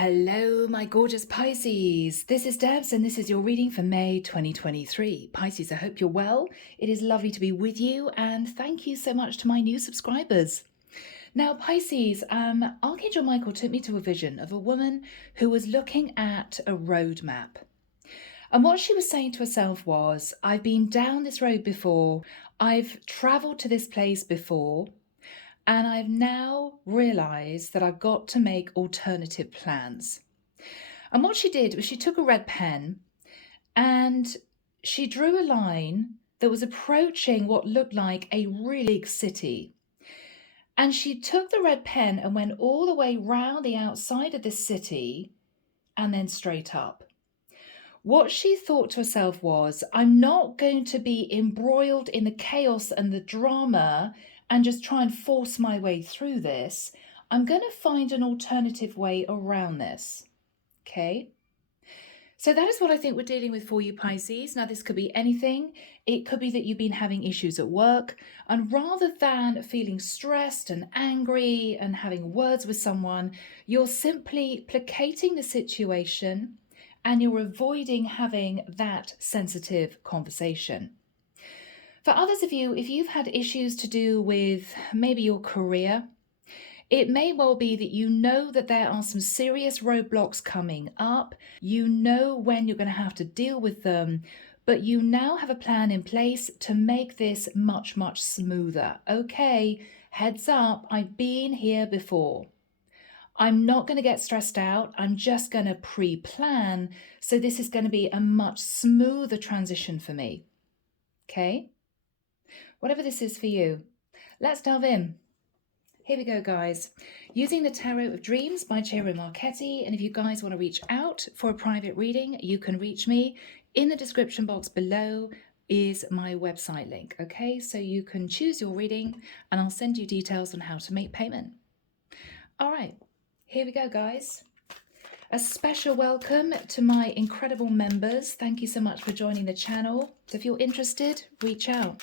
Hello, my gorgeous Pisces. This is Debs, and this is your reading for May 2023. Pisces, I hope you're well. It is lovely to be with you, and thank you so much to my new subscribers. Now, Pisces, Archangel Michael took me to a vision of a woman who was looking at a roadmap. And what she was saying to herself was, I've been down this road before, I've traveled to this place before, and I've now realized that I've got to make alternative plans. And what she did was she took a red pen and she drew a line that was approaching what looked like a really big city. And she took the red pen and went all the way round the outside of this city and then straight up. What she thought to herself was, I'm not going to be embroiled in the chaos and the drama and just try and force my way through this. I'm going to find an alternative way around this. Okay? So that is what I think we're dealing with for you, Pisces. Now, this could be anything. It could be that you've been having issues at work, and rather than feeling stressed and angry and having words with someone, you're simply placating the situation and you're avoiding having that sensitive conversation. For others of you, if you've had issues to do with maybe your career, it may well be that you know that there are some serious roadblocks coming up. You know when you're going to have to deal with them, but you now have a plan in place to make this much, much smoother. Okay, heads up, I've been here before. I'm not going to get stressed out. I'm just going to pre-plan. So this is going to be a much smoother transition for me. Okay? Whatever this is for you, let's delve in. Here we go, guys. Using the Tarot of Dreams by Ciro Marchetti. And if you guys want to reach out for a private reading, you can reach me. In the description box below is my website link. Okay, so you can choose your reading and I'll send you details on how to make payment. All right, here we go, guys. A special welcome to my incredible members. Thank you so much for joining the channel. So if you're interested, reach out.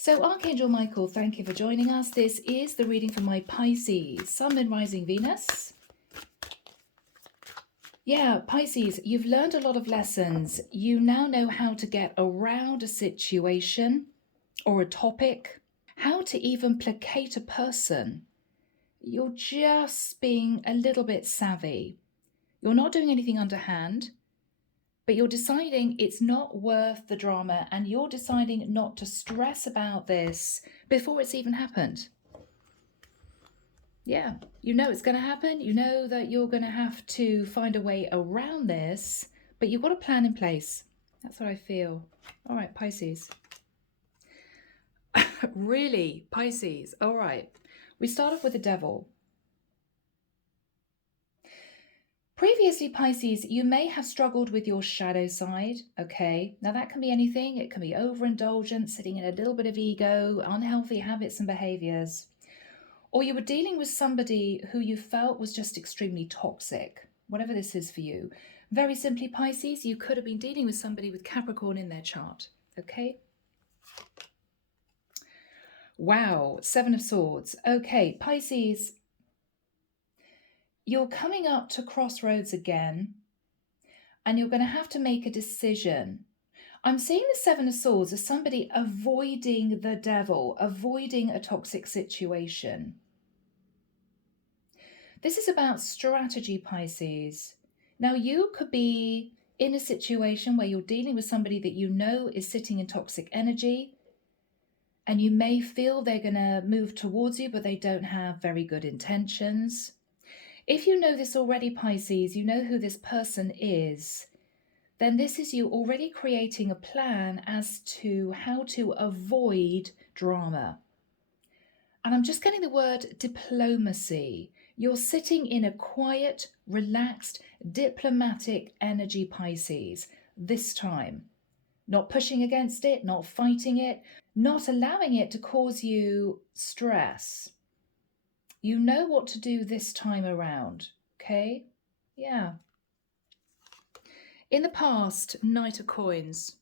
So Archangel Michael, thank you for joining us. This is the reading for my Pisces, Sun, Moon, Rising, Venus. Yeah, Pisces, you've learned a lot of lessons. You now know how to get around a situation or a topic, how to even placate a person. You're just being a little bit savvy. You're not doing anything underhand, but you're deciding it's not worth the drama and you're deciding not to stress about this before it's even happened. Yeah, you know it's going to happen. You know that you're going to have to find a way around this, but you've got a plan in place. That's what I feel. All right, Pisces. Really, Pisces. All right. We start off with the devil. Previously, Pisces, you may have struggled with your shadow side, okay? Now that can be anything. It can be overindulgence, sitting in a little bit of ego, unhealthy habits and behaviors. Or you were dealing with somebody who you felt was just extremely toxic, whatever this is for you. Very simply, Pisces, you could have been dealing with somebody with Capricorn in their chart, okay? Wow, Seven of Swords. Okay, Pisces, you're coming up to crossroads again, and you're going to have to make a decision. I'm seeing the Seven of Swords as somebody avoiding the devil, avoiding a toxic situation. This is about strategy, Pisces. Now, you could be in a situation where you're dealing with somebody that you know is sitting in toxic energy, and you may feel they're going to move towards you, but they don't have very good intentions. If you know this already, Pisces, you know who this person is, then this is you already creating a plan as to how to avoid drama. And I'm just getting the word diplomacy. You're sitting in a quiet, relaxed, diplomatic energy, Pisces, this time. Not pushing against it, not fighting it, not allowing it to cause you stress. You know what to do this time around, okay? Yeah. In the past, Knight of Coins.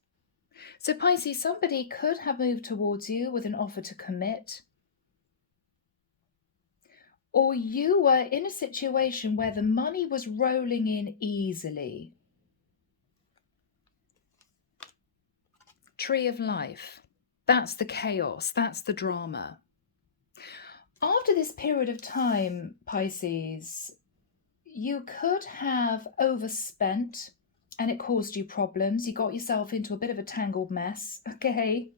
So Pisces, somebody could have moved towards you with an offer to commit. or you were in a situation where the money was rolling in easily. Tree of Life. That's the chaos. That's the drama. After this period of time, Pisces, you could have overspent and it caused you problems. You got yourself into a bit of a tangled mess, okay?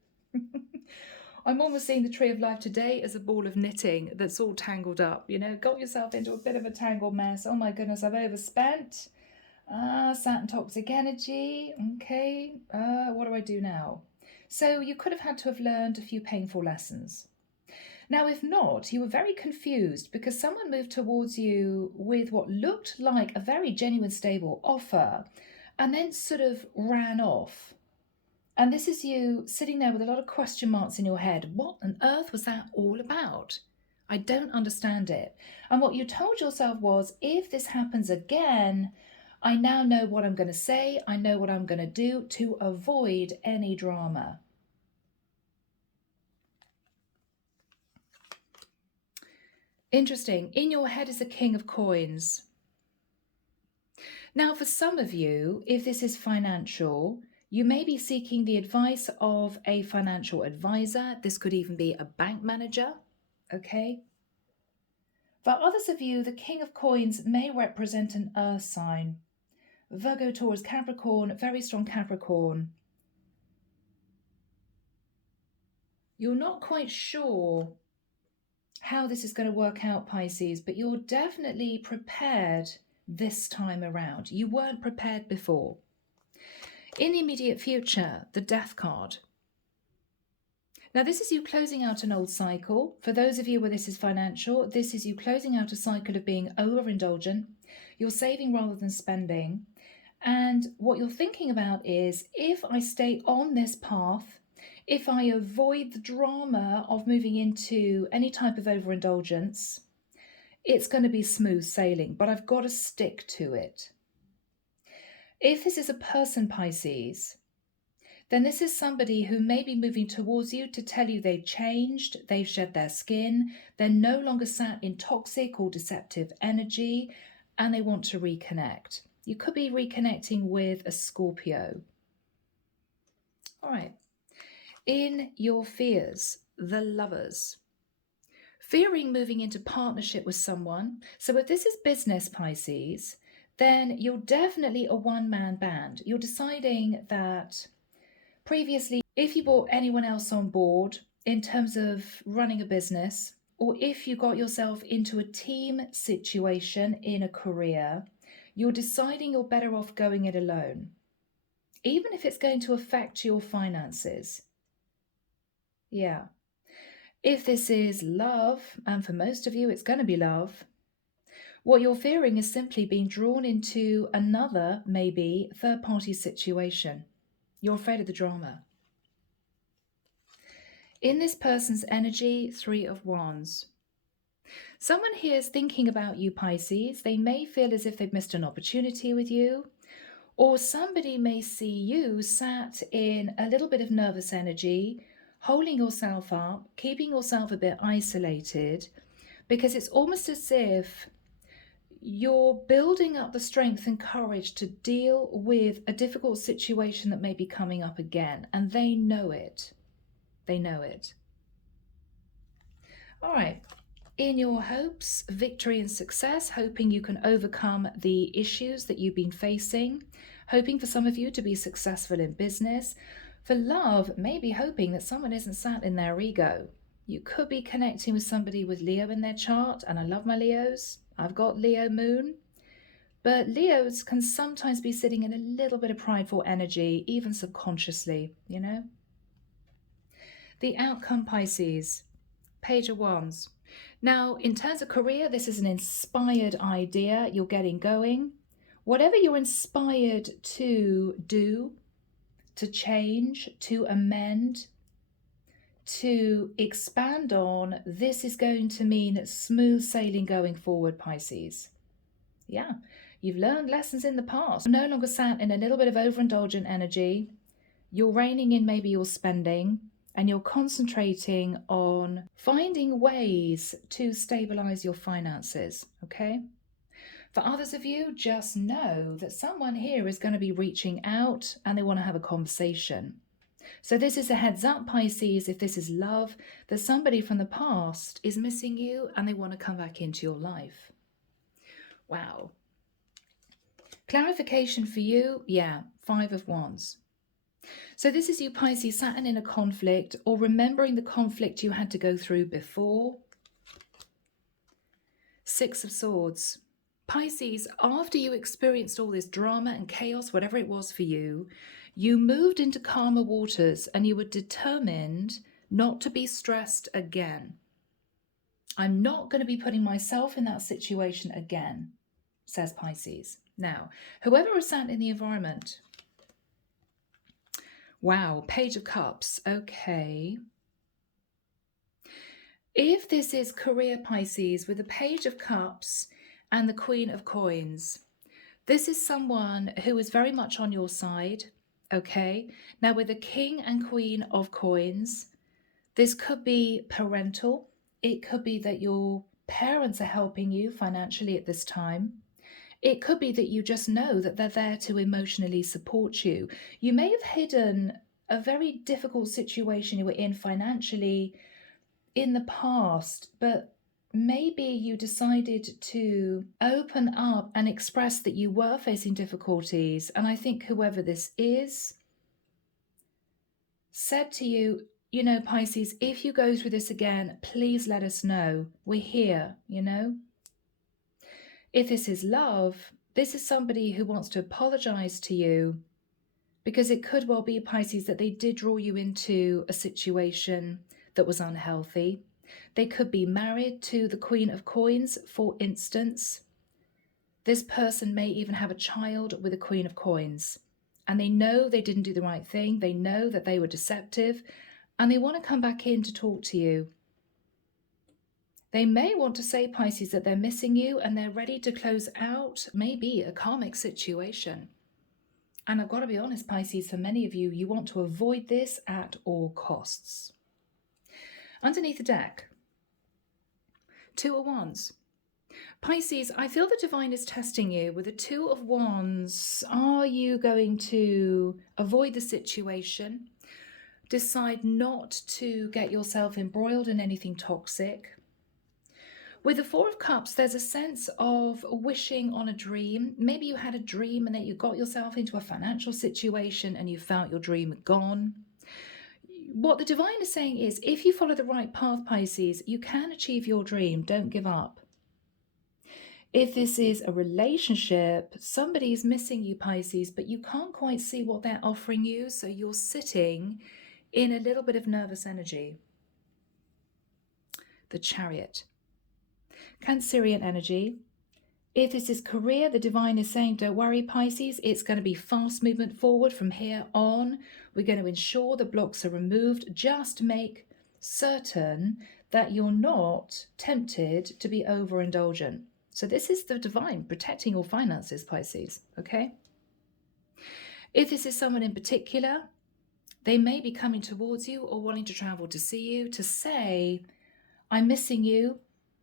I'm almost seeing the Tree of Life today as a ball of knitting that's all tangled up, you know, got yourself into a bit of a tangled mess. Oh my goodness, I've overspent. Saturn toxic energy. Okay, what do I do now? So you could have had to have learned a few painful lessons. Now, if not, you were very confused because someone moved towards you with what looked like a very genuine, stable offer and then sort of ran off. And this is you sitting there with a lot of question marks in your head. What on earth was that all about? I don't understand it. And what you told yourself was, if this happens again, I now know what I'm going to say. I know what I'm going to do to avoid any drama. Interesting. In your head is the King of Coins. Now, for some of you, if this is financial, you may be seeking the advice of a financial advisor. This could even be a bank manager, okay? For others of you, the King of Coins may represent an earth sign. Virgo, Taurus, Capricorn, very strong Capricorn. You're not quite sure how this is going to work out, Pisces, but you're definitely prepared this time around. You weren't prepared before. In the immediate future, the Death card. Now, this is you closing out an old cycle. For those of you where this is financial, this is you closing out a cycle of being overindulgent. You're saving rather than spending. And what you're thinking about is, if I stay on this path, if I avoid the drama of moving into any type of overindulgence, it's going to be smooth sailing, but I've got to stick to it. If this is a person, Pisces, then this is somebody who may be moving towards you to tell you they've changed, they've shed their skin, they're no longer sat in toxic or deceptive energy, and they want to reconnect. You could be reconnecting with a Scorpio. All right. In your fears, the Lovers. Fearing moving into partnership with someone. So if this is business, Pisces, then you're definitely a one-man band. You're deciding that previously, if you brought anyone else on board in terms of running a business, or if you got yourself into a team situation in a career, you're deciding you're better off going it alone, even if it's going to affect your finances. Yeah. If this is love, and for most of you, it's going to be love, what you're fearing is simply being drawn into another, maybe, third-party situation. You're afraid of the drama. In this person's energy, 3 of Wands. Someone here is thinking about you, Pisces. They may feel as if they've missed an opportunity with you, or somebody may see you sat in a little bit of nervous energy, holding yourself up, keeping yourself a bit isolated, because it's almost as if you're building up the strength and courage to deal with a difficult situation that may be coming up again, and they know it. They know it. All right. In your hopes, victory and success, hoping you can overcome the issues that you've been facing, hoping for some of you to be successful in business. For love, maybe hoping that someone isn't sat in their ego. You could be connecting with somebody with Leo in their chart, and I love my Leos. I've got Leo moon. But Leos can sometimes be sitting in a little bit of prideful energy, even subconsciously, you know? The outcome, Pisces, Page of Wands. Now, in terms of career, this is an inspired idea. You're getting going. Whatever you're inspired to do, to change, to amend, to expand on, this is going to mean smooth sailing going forward, Pisces. Yeah, you've learned lessons in the past. You're no longer sat in a little bit of overindulgent energy. You're reining in maybe your spending, and you're concentrating on finding ways to stabilize your finances, okay? For others of you, just know that someone here is going to be reaching out and they want to have a conversation. So this is a heads up, Pisces, if this is love, that somebody from the past is missing you and they want to come back into your life. Wow. Clarification for you, yeah, 5 of Wands. So this is you, Pisces, Saturn in a conflict or remembering the conflict you had to go through before. 6 of Swords. Pisces, after you experienced all this drama and chaos, whatever it was for you, you moved into calmer waters and you were determined not to be stressed again. I'm not going to be putting myself in that situation again, says Pisces. Now, whoever is sat in the environment. Wow, Page of Cups. Okay. If this is career, Pisces, with the Page of Cups and the Queen of Coins, this is someone who is very much on your side, okay? Now, with the King and Queen of Coins, this could be parental. It could be that your parents are helping you financially at this time. It could be that you just know that they're there to emotionally support you. You may have hidden a very difficult situation you were in financially in the past, but maybe you decided to open up and express that you were facing difficulties. And I think whoever this is said to you, you know, Pisces, if you go through this again, please let us know. We're here, you know. If this is love, this is somebody who wants to apologize to you, because it could well be, Pisces, that they did draw you into a situation that was unhealthy. They could be married to the Queen of Coins, for instance. This person may even have a child with a Queen of Coins, and they know they didn't do the right thing. They know that they were deceptive, and they want to come back in to talk to you. They may want to say, Pisces, that they're missing you and they're ready to close out maybe a karmic situation. And I've got to be honest, Pisces, for many of you, you want to avoid this at all costs. Underneath the deck, 2 of Wands. Pisces, I feel the divine is testing you with the 2 of Wands. Are you going to avoid the situation? Decide not to get yourself embroiled in anything toxic? With the 4 of Cups, there's a sense of wishing on a dream. Maybe you had a dream and then you got yourself into a financial situation and you felt your dream gone. What the divine is saying is, if you follow the right path, Pisces, you can achieve your dream. Don't give up. If this is a relationship, somebody is missing you, Pisces, but you can't quite see what they're offering you, so you're sitting in a little bit of nervous energy. The Chariot. Cancerian energy. If this is career, the divine is saying, don't worry, Pisces, it's going to be fast movement forward from here on. We're going to ensure the blocks are removed. Just make certain that you're not tempted to be overindulgent. So this is the divine protecting your finances, Pisces, okay? If this is someone in particular, they may be coming towards you or wanting to travel to see you to say, I'm missing you.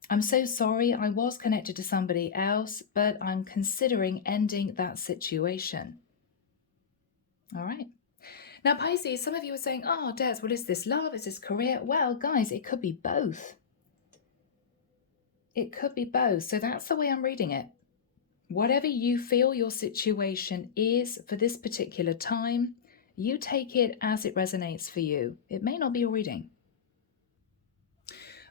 I'm so sorry, I was connected to somebody else, but I'm considering ending that situation. All right. Now, Pisces, some of you are saying, oh, Des, well, is this love? Is this career? Well, guys, it could be both. It could be both. So that's the way I'm reading it. Whatever you feel your situation is for this particular time, you take it as it resonates for you. It may not be your reading.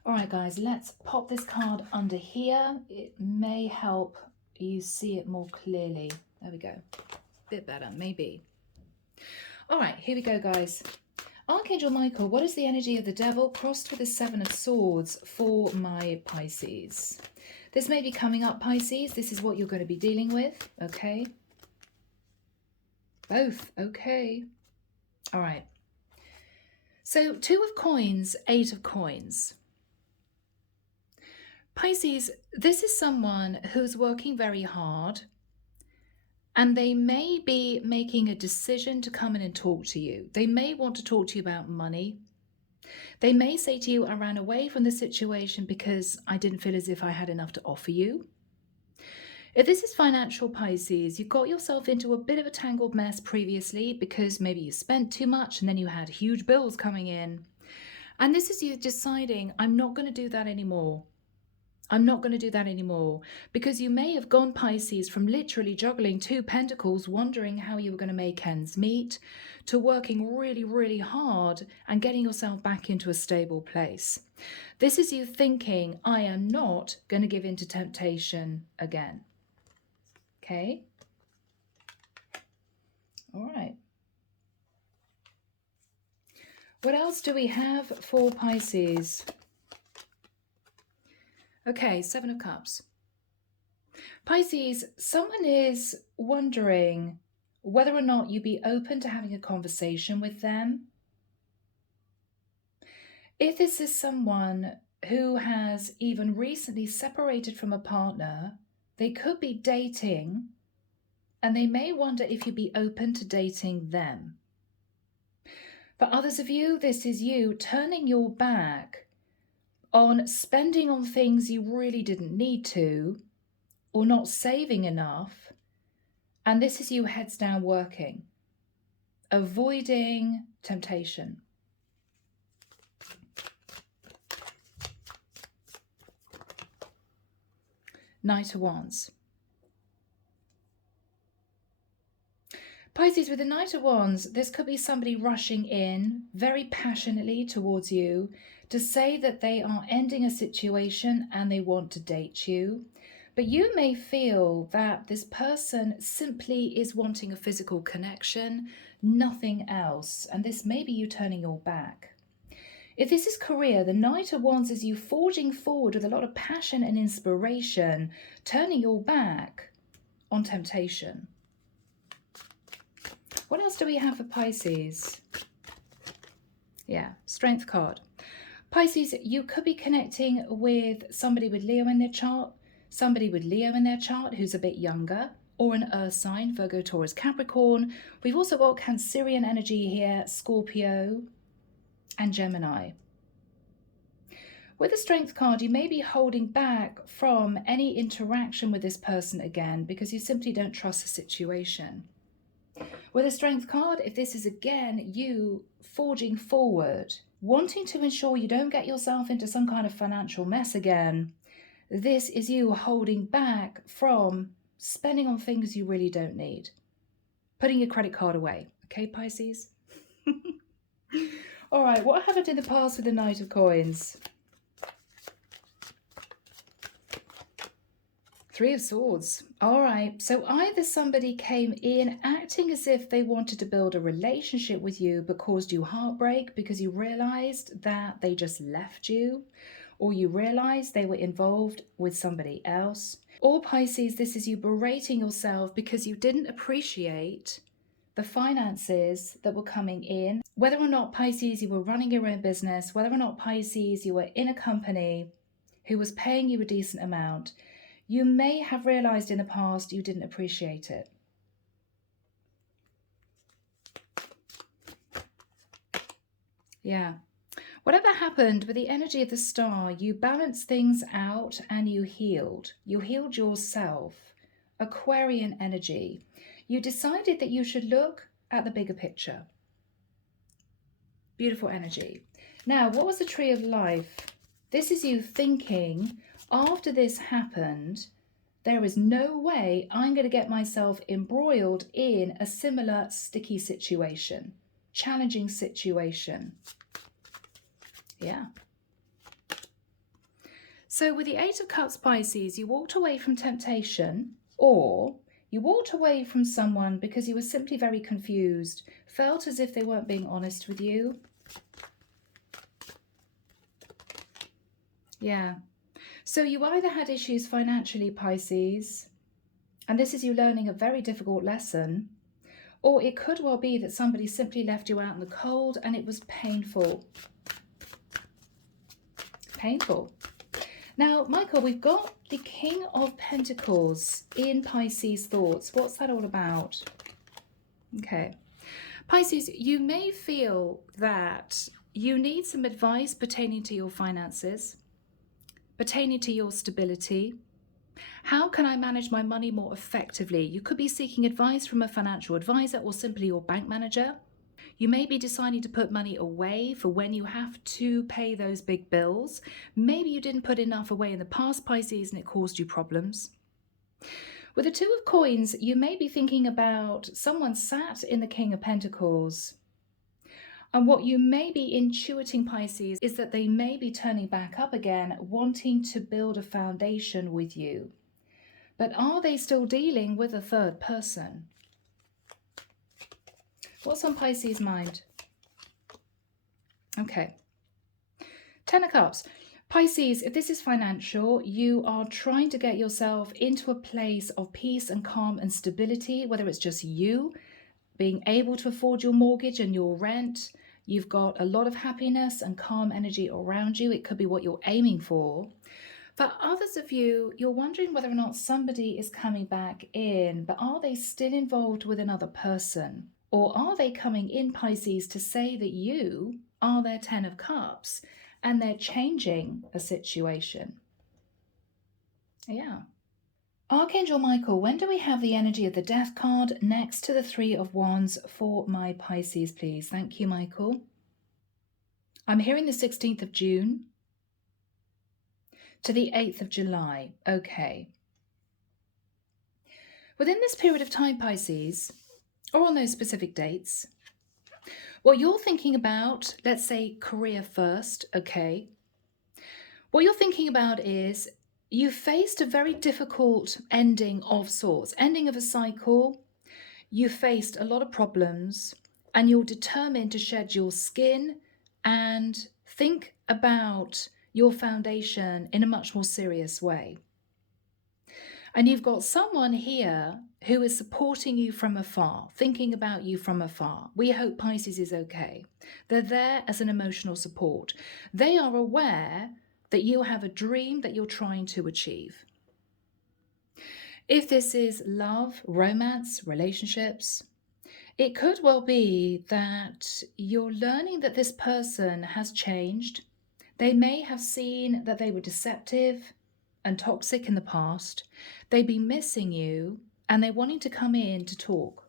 All right, guys, let's pop this card under here. It may help you see it more clearly. There we go. Bit better, maybe. All right, here we go, guys. Archangel Michael, what is the energy of the devil crossed with the 7 of Swords for my Pisces? This may be coming up, Pisces. This is what you're going to be dealing with, okay? Both, okay. All right. So 2 of Coins, 8 of Coins. Pisces, this is someone who's working very hard and they may be making a decision to come in and talk to you. They may want to talk to you about money. They may say to you, I ran away from the situation because I didn't feel as if I had enough to offer you. If this is financial, Pisces, you got yourself into a bit of a tangled mess previously because maybe you spent too much and then you had huge bills coming in. And this is you deciding, I'm not going to do that anymore. I'm not going to do that anymore, because you may have gone, Pisces, from literally juggling 2 pentacles, wondering how you were going to make ends meet, to working really, really hard and getting yourself back into a stable place. This is you thinking, I am not going to give in to temptation again. Okay? All right. What else do we have for Pisces? Okay, 7 of Cups. Pisces, someone is wondering whether or not you'd be open to having a conversation with them. If this is someone who has even recently separated from a partner, they could be dating, and they may wonder if you'd be open to dating them. For others of you, this is you turning your back on spending on things you really didn't need to, or not saving enough, and this is you heads down working, avoiding temptation. Knight of Wands. Pisces, with the Knight of Wands, this could be somebody rushing in very passionately towards you to say that they are ending a situation and they want to date you. But you may feel that this person simply is wanting a physical connection, nothing else. And this may be you turning your back. If this is career, the Knight of Wands is you forging forward with a lot of passion and inspiration, turning your back on temptation. What else do we have for Pisces? Yeah, Strength card. Pisces, you could be connecting with somebody with Leo in their chart, somebody with Leo in their chart who's a bit younger, or an earth sign, Virgo, Taurus, Capricorn. We've also got Cancerian energy here, Scorpio, and Gemini. With the Strength card, you may be holding back from any interaction with this person again because you simply don't trust the situation. With a Strength card, if this is again you forging forward, wanting to ensure you don't get yourself into some kind of financial mess again, this is you holding back from spending on things you really don't need. Putting your credit card away. Okay, Pisces? All right, what happened in the past with the Knight of Coins? 3 of Swords. All right, so either somebody came in acting as if they wanted to build a relationship with you but caused you heartbreak because you realized that they just left you, or you realized they were involved with somebody else. Or Pisces, this is you berating yourself because you didn't appreciate the finances that were coming in. Whether or not, Pisces, you were running your own business, whether or not, Pisces, you were in a company who was paying you a decent amount, you may have realized in the past you didn't appreciate it. Yeah. Whatever happened with the energy of the star, you balanced things out and you healed. You healed yourself. Aquarian energy. You decided that you should look at the bigger picture. Beautiful energy. Now, what was the Tree of Life? This is you thinking, after this happened, there is no way I'm going to get myself embroiled in a similar sticky situation, challenging situation. Yeah. So with the 8 of Cups, Pisces, you walked away from temptation, or you walked away from someone because you were simply very confused, felt as if they weren't being honest with you. Yeah. So you either had issues financially, Pisces, and this is you learning a very difficult lesson, or it could well be that somebody simply left you out in the cold and it was painful. Painful. Now, Michael, we've got the King of Pentacles in Pisces thoughts. What's that all about? Okay. Pisces, you may feel that You need some advice pertaining to your finances, pertaining to your stability. How can I manage my money more effectively? You could be seeking advice from a financial advisor or simply your bank manager. You may be deciding to put money away for when you have to pay those big bills. Maybe you didn't put enough away in the past, Pisces, and it caused you problems. With the Two of Coins, you may be thinking about someone sat in the King of Pentacles. And what you may be intuiting, Pisces, is that they may be turning back up again, wanting to build a foundation with you. But are they still dealing with a third person? What's on Pisces' mind? Okay. 10 of Cups. Pisces, if this is financial, you are trying to get yourself into a place of peace and calm and stability, whether it's just you being able to afford your mortgage and your rent. You've got a lot of happiness and calm energy around you. It could be what you're aiming for. For others of you, you're wondering whether or not somebody is coming back in, but are they still involved with another person? Or are they coming in, Pisces, to say that you are their 10 of Cups and they're changing a situation? Yeah. Archangel Michael, when do we have the energy of the Death card next to the Three of Wands for my Pisces, please? Thank you, Michael. I'm hearing the 16th of June to the 8th of July. Okay. Within this period of time, Pisces, or on those specific dates, what you're thinking about, let's say career first, okay? What you're thinking about is you faced a very difficult ending of sorts, ending of a cycle. You faced a lot of problems and you're determined to shed your skin and think about your foundation in a much more serious way. And you've got someone here who is supporting you from afar, thinking about you from afar. We hope Pisces is okay. They're there as an emotional support. They are aware that you have a dream that you're trying to achieve. If this is love, romance, relationships, it could well be that you're learning that this person has changed. They may have seen that they were deceptive and toxic in the past. They'd be missing you and they're wanting to come in to talk.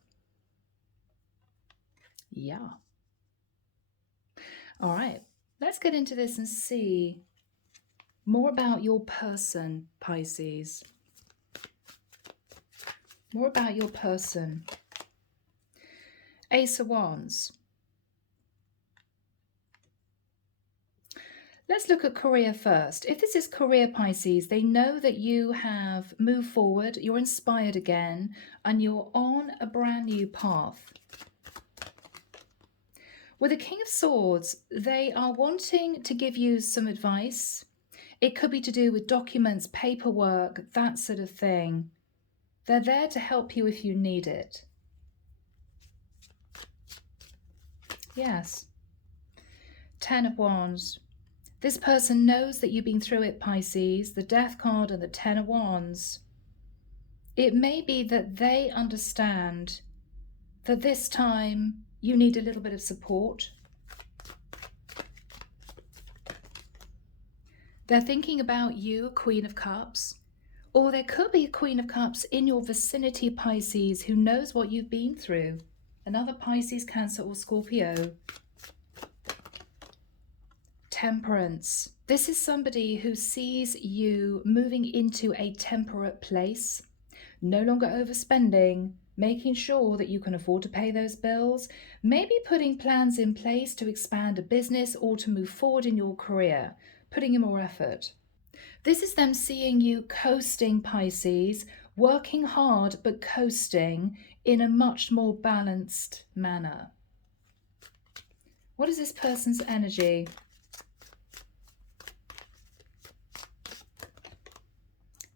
Yeah. All right, let's get into this and see more about your person, Pisces. More about your person. Ace of Wands. Let's look at career first. If this is career, Pisces, they know that you have moved forward, you're inspired again, and you're on a brand new path. With the King of Swords, they are wanting to give you some advice. It could be to do with documents, paperwork, that sort of thing. They're there to help you if you need it. Yes. 10 of Wands. This person knows that you've been through it, Pisces. The Death card and the 10 of Wands. It may be that they understand that this time you need a little bit of support. They're thinking about you, Queen of Cups. Or there could be a Queen of Cups in your vicinity, Pisces, who knows what you've been through. Another Pisces, Cancer, or Scorpio. Temperance. This is somebody who sees you moving into a temperate place, no longer overspending, making sure that you can afford to pay those bills, maybe putting plans in place to expand a business or to move forward in your career, putting in more effort. This is them seeing you coasting, Pisces, working hard but coasting in a much more balanced manner. What is this person's energy?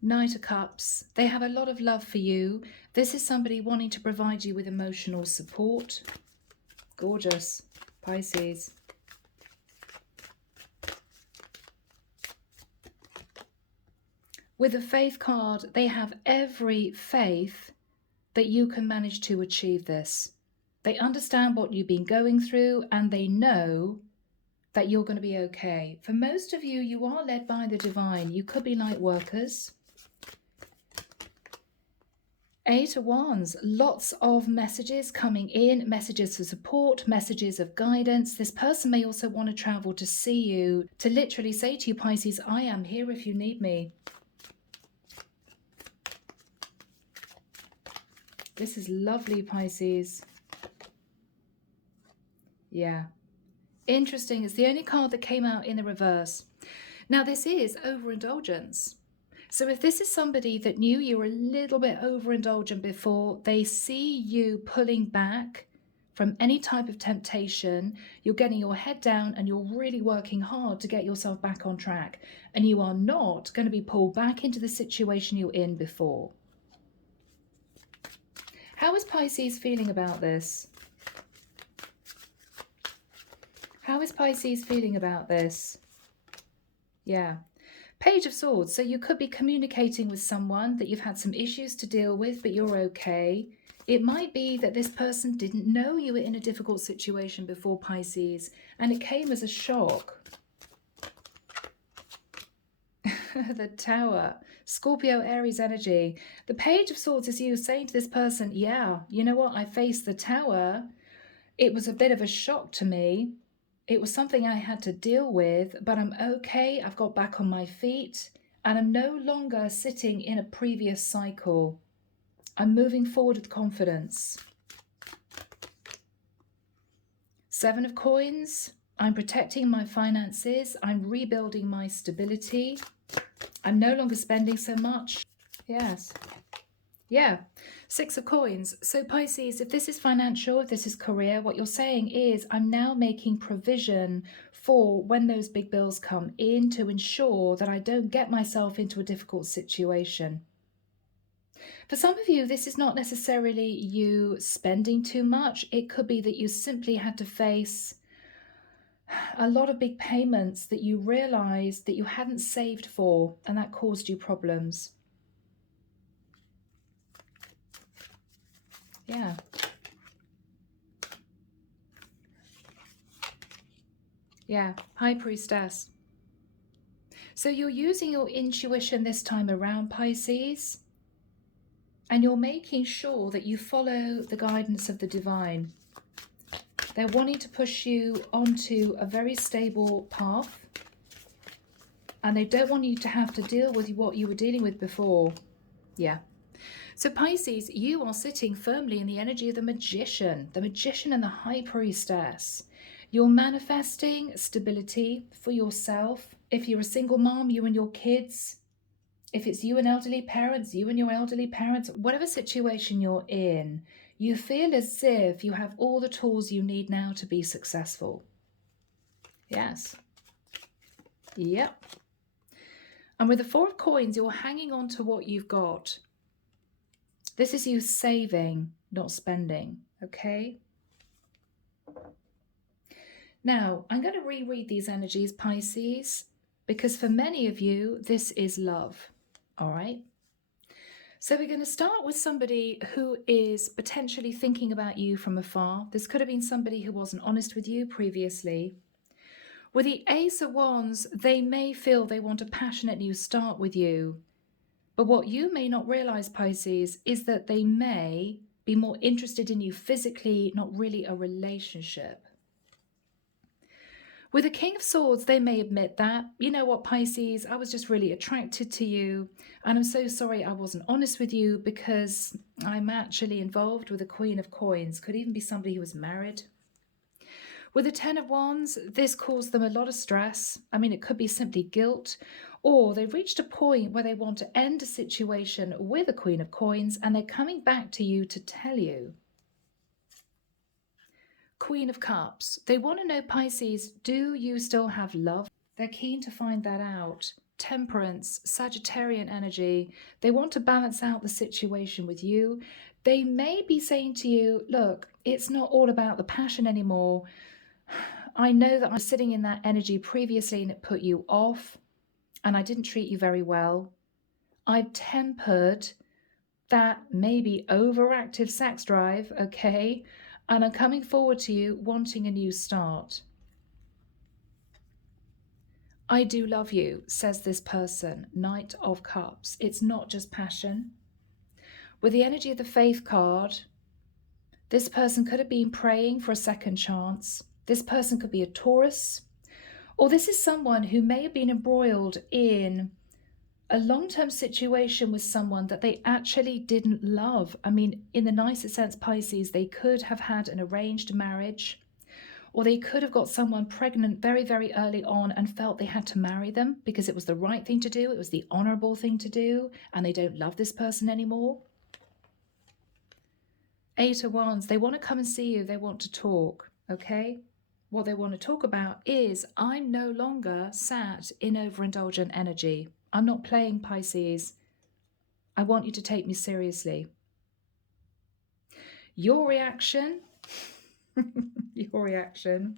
Knight of Cups. They have a lot of love for you. This is somebody wanting to provide you with emotional support. Gorgeous, Pisces. With the Faith card, they have every faith that you can manage to achieve this. They understand what you've been going through and they know that you're going to be okay. For most of you, you are led by the divine. You could be light workers. 8 of Wands, lots of messages coming in, messages of support, messages of guidance. This person may also want to travel to see you, to literally say to you, Pisces, I am here if you need me. This is lovely, Pisces. Yeah. Interesting. It's the only card that came out in the reverse. Now, this is overindulgence. So if this is somebody that knew you were a little bit overindulgent before, they see you pulling back from any type of temptation, you're getting your head down and you're really working hard to get yourself back on track. And you are not going to be pulled back into the situation you were in before. How is Pisces feeling about this? How is Pisces feeling about this? Yeah. Page of Swords. So you could be communicating with someone that you've had some issues to deal with, but you're okay. It might be that this person didn't know you were in a difficult situation before, Pisces, and it came as a shock. The Tower. Scorpio, Aries energy. The Page of Swords is you saying to this person, yeah, you know what? I faced the Tower. It was a bit of a shock to me. It was something I had to deal with, but I'm okay. I've got back on my feet and I'm no longer sitting in a previous cycle. I'm moving forward with confidence. 7 of Coins. I'm protecting my finances. I'm rebuilding my stability. I'm no longer spending so much. Yes. Yeah. 6 of Coins. So Pisces, if this is financial, if this is career, what you're saying is I'm now making provision for when those big bills come in to ensure that I don't get myself into a difficult situation. For some of you, this is not necessarily you spending too much. It could be that you simply had to face a lot of big payments that you realized that you hadn't saved for, and that caused you problems. Yeah. Yeah. High Priestess. So you're using your intuition this time around, Pisces, and you're making sure that you follow the guidance of the divine. They're wanting to push you onto a very stable path, and they don't want you to have to deal with what you were dealing with before. Yeah. So Pisces, you are sitting firmly in the energy of the Magician and the High Priestess. You're manifesting stability for yourself. If you're a single mom, you and your kids. If it's you and elderly parents, you and your elderly parents, whatever situation you're in, you feel as if you have all the tools you need now to be successful. Yes. Yep. And with the 4 of Coins, you're hanging on to what you've got. This is you saving, not spending, okay? Now, I'm going to reread these energies, Pisces, because for many of you, this is love, all right? So we're going to start with somebody who is potentially thinking about you from afar. This could have been somebody who wasn't honest with you previously. With the Ace of Wands, they may feel they want a passionate new start with you. But what you may not realize, Pisces, is that they may be more interested in you physically, not really a relationship. With the King of Swords, they may admit that, you know what, Pisces, I was just really attracted to you, and I'm so sorry I wasn't honest with you because I'm actually involved with the Queen of Coins. Could even be somebody who was married. With the 10 of Wands, this caused them a lot of stress. I mean, it could be simply guilt, or they've reached a point where they want to end a situation with a Queen of Coins and they're coming back to you to tell you. Queen of Cups. They want to know, Pisces, do you still have love? They're keen to find that out. Temperance, Sagittarian energy. They want to balance out the situation with you. They may be saying to you, look, it's not all about the passion anymore. I know that I was sitting in that energy previously and it put you off and I didn't treat you very well. I've tempered that maybe overactive sex drive, okay? And I'm coming forward to you wanting a new start. I do love you, says this person. Knight of Cups. It's not just passion. With the energy of the Faith card, this person could have been praying for a second chance. This person could be a Taurus, or this is someone who may have been embroiled in a long-term situation with someone that they actually didn't love. I mean, in the nicest sense, Pisces, they could have had an arranged marriage, or they could have got someone pregnant very, very early on and felt they had to marry them because it was the right thing to do, it was the honorable thing to do, and they don't love this person anymore. 8 of Wands, they want to come and see you, they want to talk, okay? What they want to talk about is, I'm no longer sat in overindulgent energy. I'm not playing, Pisces. I want you to take me seriously. Your reaction, your reaction.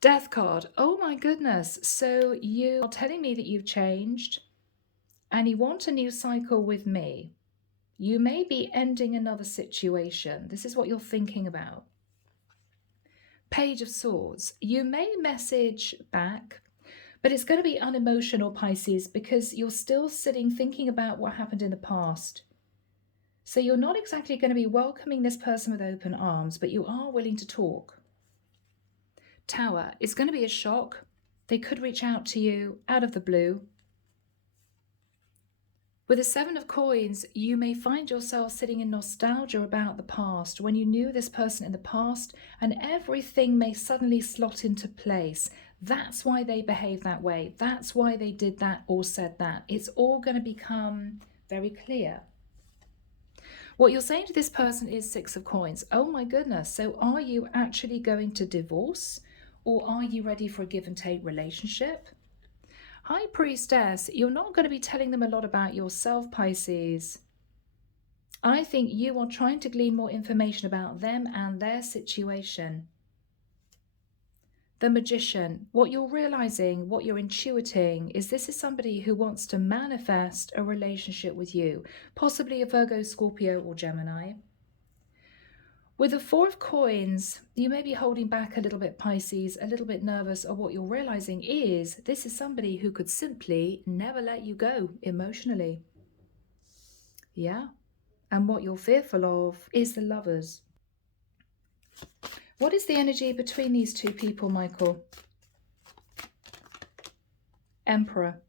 Death card. Oh my goodness. So you are telling me that you've changed and you want a new cycle with me. You may be ending another situation. This is what you're thinking about. Page of Swords. You may message back, but it's going to be unemotional, Pisces, because you're still sitting thinking about what happened in the past. So you're not exactly going to be welcoming this person with open arms, but you are willing to talk. Tower. It's going to be a shock. They could reach out to you out of the blue. With the 7 of Coins, you may find yourself sitting in nostalgia about the past, when you knew this person in the past, and everything may suddenly slot into place. That's why they behaved that way. That's why they did that or said that. It's all going to become very clear. What you're saying to this person is 6 of Coins. Oh my goodness. So are you actually going to divorce, or are you ready for a give and take relationship? High Priestess, you're not going to be telling them a lot about yourself, Pisces. I think you are trying to glean more information about them and their situation. The Magician, what you're realizing, what you're intuiting, is this is somebody who wants to manifest a relationship with you, possibly a Virgo, Scorpio, or Gemini. With the 4 of Coins, you may be holding back a little bit, Pisces, a little bit nervous, or what you're realizing is this is somebody who could simply never let you go emotionally. Yeah. And what you're fearful of is the Lovers. What is the energy between these two people, Michael? Emperor.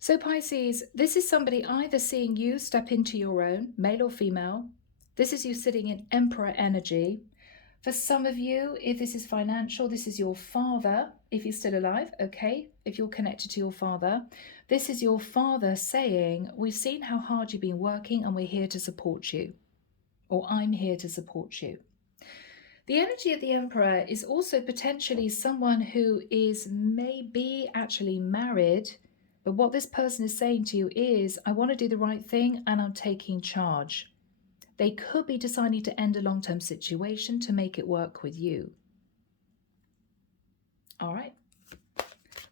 So Pisces, this is somebody either seeing you step into your own, male or female. This is you sitting in Emperor energy. For some of you, if this is financial, this is your father. If he's still alive, okay. If you're connected to your father, this is your father saying, we've seen how hard you've been working and we're here to support you. Or I'm here to support you. The energy of the Emperor is also potentially someone who is maybe actually married, but what this person is saying to you is, I want to do the right thing and I'm taking charge. They could be deciding to end a long-term situation to make it work with you. All right.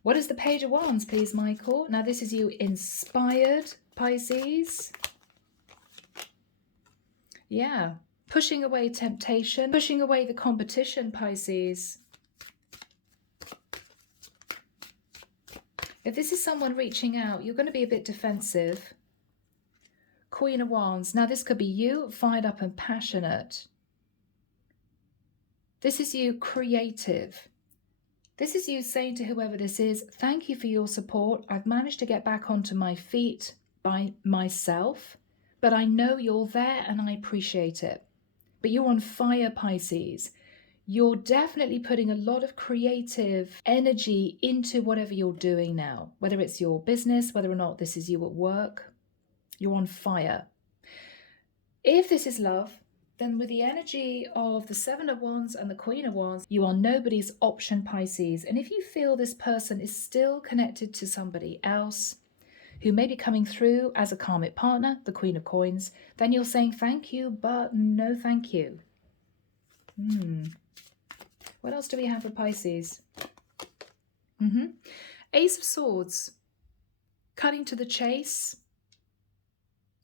What is the Page of Wands, please, Michael? Now, this is you inspired, Pisces. Yeah. Pushing away temptation, pushing away the competition, Pisces. If this is someone reaching out, you're going to be a bit defensive. Queen of Wands. Now, this could be you, fired up and passionate. This is you, creative. This is you saying to whoever this is, thank you for your support. I've managed to get back onto my feet by myself, but I know you're there and I appreciate it. But you're on fire, Pisces. You're definitely putting a lot of creative energy into whatever you're doing now, whether it's your business, whether or not this is you at work. You're on fire. If this is love, then with the energy of the 7 of Wands and the Queen of Wands, you are nobody's option, Pisces. And if you feel this person is still connected to somebody else who may be coming through as a karmic partner, the Queen of Coins, then you're saying thank you, but no thank you. What else do we have for Pisces? Ace of Swords, cutting to the chase.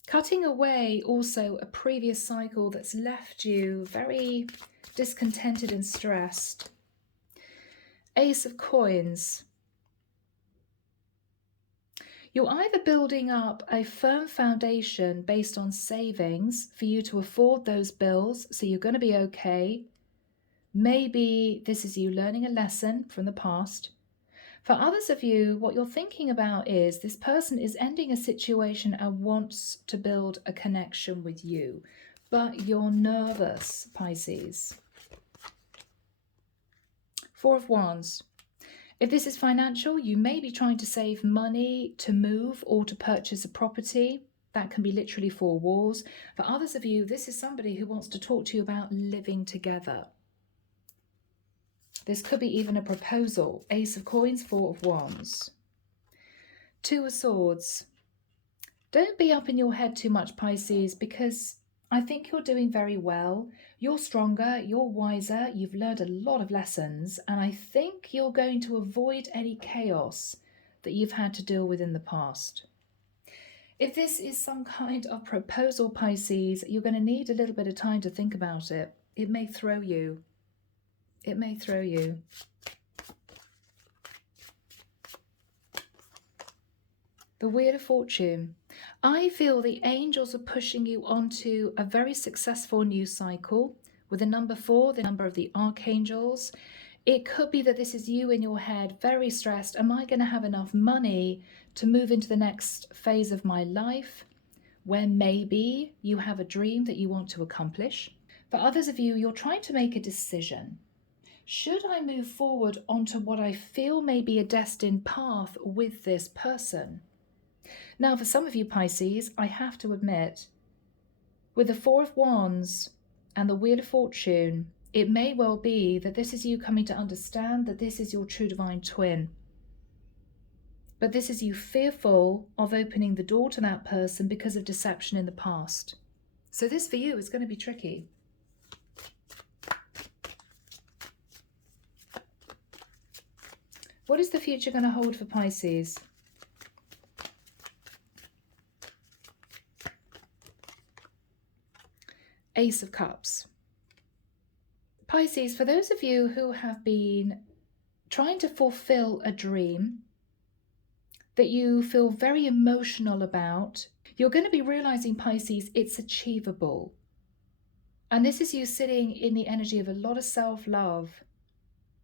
Cutting away also a previous cycle that's left you very discontented and stressed. Ace of Coins. You're either building up a firm foundation based on savings for you to afford those bills, so you're going to be okay. Maybe this is you learning a lesson from the past. For others of you, what you're thinking about is this person is ending a situation and wants to build a connection with you, but you're nervous, Pisces. Four of Wands. If this is financial, you may be trying to save money to move or to purchase a property. That can be literally four walls. For others of you, this is somebody who wants to talk to you about living together. This could be even a proposal. Ace of Coins, Four of Wands. Two of Swords. Don't be up in your head too much, Pisces, because I think you're doing very well. You're stronger, you're wiser, you've learned a lot of lessons, and I think you're going to avoid any chaos that you've had to deal with in the past. If this is some kind of proposal, Pisces, you're going to need a little bit of time to think about it. It may throw you. It may throw you. The Wheel of Fortune. I feel the angels are pushing you onto a very successful new cycle with the number 4, the number of the archangels. It could be that this is you in your head, very stressed. Am I going to have enough money to move into the next phase of my life? Where maybe you have a dream that you want to accomplish. For others of you, you're trying to make a decision. Should I move forward onto what I feel may be a destined path with this person? Now, for some of you, Pisces, I have to admit, with the Four of Wands and the Wheel of Fortune, it may well be that this is you coming to understand that this is your true divine twin. But this is you fearful of opening the door to that person because of deception in the past. So this for you is going to be tricky. What is the future going to hold for Pisces? Ace of Cups. Pisces, for those of you who have been trying to fulfill a dream that you feel very emotional about, you're going to be realizing, Pisces, it's achievable. And this is you sitting in the energy of a lot of self-love.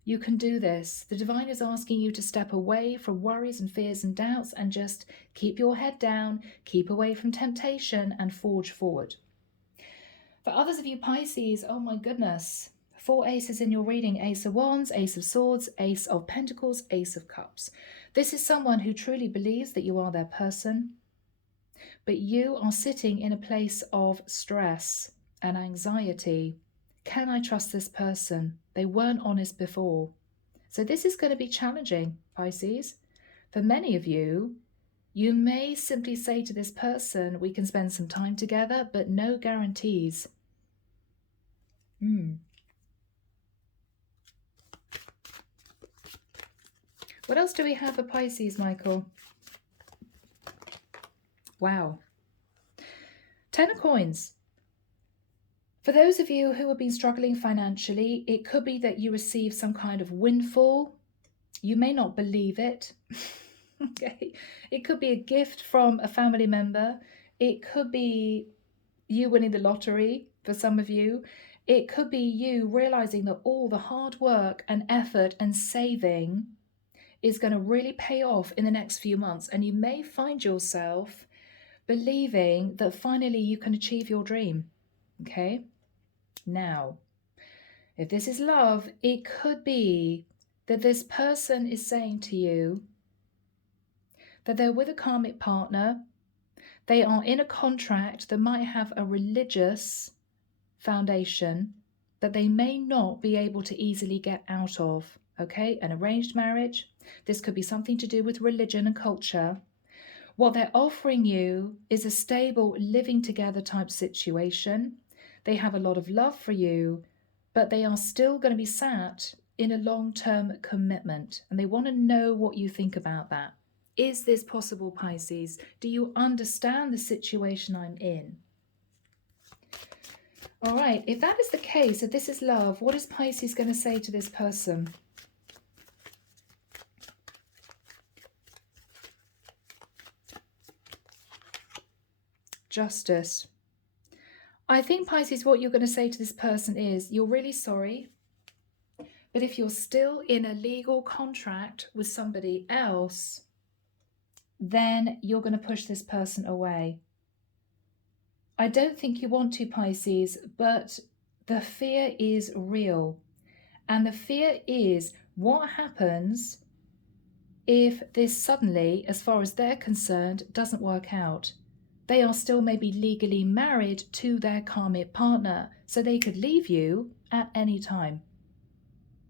You can do this. The divine is asking you to step away from worries and fears and doubts and just keep your head down, keep away from temptation and forge forward. For others of you, Pisces, oh my goodness, 4 aces in your reading: Ace of Wands, Ace of Swords, Ace of Pentacles, Ace of Cups. This is someone who truly believes that you are their person, but you are sitting in a place of stress and anxiety. Can I trust this person? They weren't honest before. So this is going to be challenging, Pisces. For many of you, you may simply say to this person, we can spend some time together, but no guarantees. What else do we have for Pisces, Michael? Wow. 10 of Coins. For those of you who have been struggling financially, it could be that you receive some kind of windfall. You may not believe it. Okay. It could be a gift from a family member. It could be you winning the lottery for some of you. It could be you realizing that all the hard work and effort and saving is going to really pay off in the next few months. And you may find yourself believing that finally you can achieve your dream. Okay. Now, if this is love, it could be that this person is saying to you that they're with a karmic partner. They are in a contract that might have a religious foundation that they may not be able to easily get out of. Okay, an arranged marriage. This could be something to do with religion and culture. What they're offering you is a stable living together type situation. They have a lot of love for you, but they are still going to be sat in a long-term commitment, and they want to know what you think about that. Is this possible, Pisces? Do you understand the situation I'm in? All right, if that is the case, if this is love, what is Pisces going to say to this person? Justice. I think, Pisces, what you're going to say to this person is, you're really sorry, but if you're still in a legal contract with somebody else, then you're going to push this person away. I don't think you want to, Pisces, but the fear is real. And the fear is, what happens if this suddenly, as far as they're concerned, doesn't work out? They are still maybe legally married to their karmic partner, so they could leave you at any time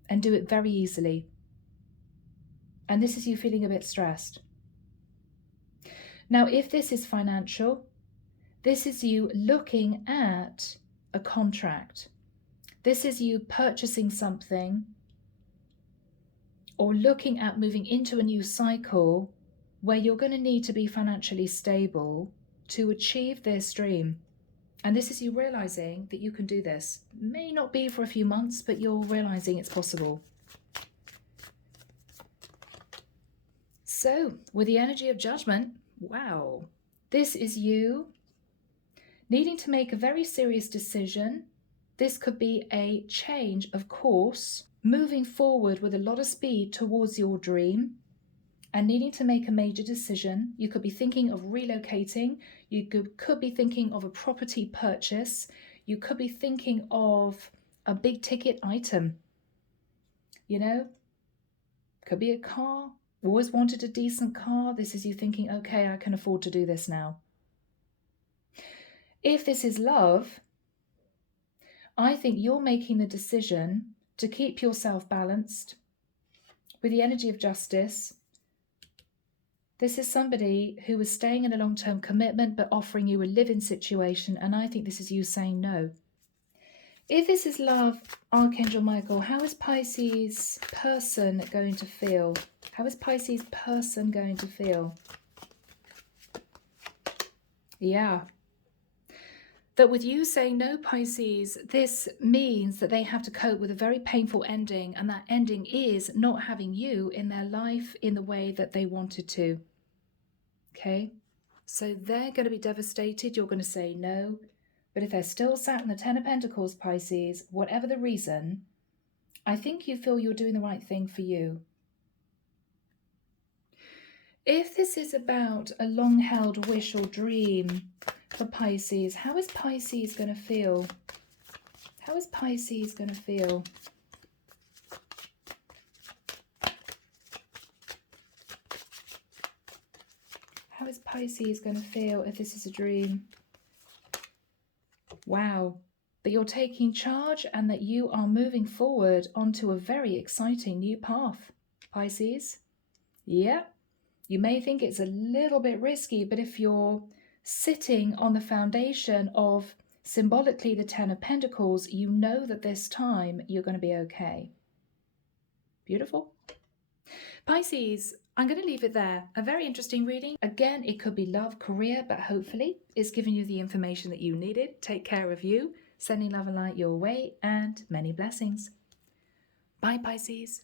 and do it very easily. And this is you feeling a bit stressed. Now, if this is financial, this is you looking at a contract. This is you purchasing something or looking at moving into a new cycle where you're going to need to be financially stable to achieve this dream. And this is you realizing that you can do this. May not be for a few months, but you're realizing it's possible. So, with the energy of judgment, wow, this is you needing to make a very serious decision. This could be a change of course, moving forward with a lot of speed towards your dream and needing to make a major decision. You could be thinking of relocating. You could be thinking of a property purchase. You could be thinking of a big ticket item. You know, could be a car. Always wanted a decent car. This is you thinking, okay, I can afford to do this now. If this is love, I think you're making the decision to keep yourself balanced with the energy of justice. This is somebody who is staying in a long-term commitment but offering you a live-in situation, and I think this is you saying no. If this is love, Archangel Michael, how is Pisces person going to feel? How is Pisces person going to feel? Yeah. That with you saying no, Pisces, this means that they have to cope with a very painful ending, and that ending is not having you in their life in the way that they wanted to. Okay? So they're going to be devastated. You're going to say no. But if they're still sat in the Ten of Pentacles, Pisces, whatever the reason, I think you feel you're doing the right thing for you. If this is about a long-held wish or dream for Pisces, how is Pisces going to feel? How is Pisces going to feel? How is Pisces going to feel if this is a dream? Wow. That you're taking charge and that you are moving forward onto a very exciting new path, Pisces. Yeah. You may think it's a little bit risky, but if you're sitting on the foundation of symbolically the Ten of Pentacles, you know that this time you're going to be okay. Beautiful. Pisces, I'm going to leave it there. A very interesting reading. Again, it could be love, career, but hopefully it's given you the information that you needed. Take care of you, sending love and light your way, and many blessings. Bye, Pisces.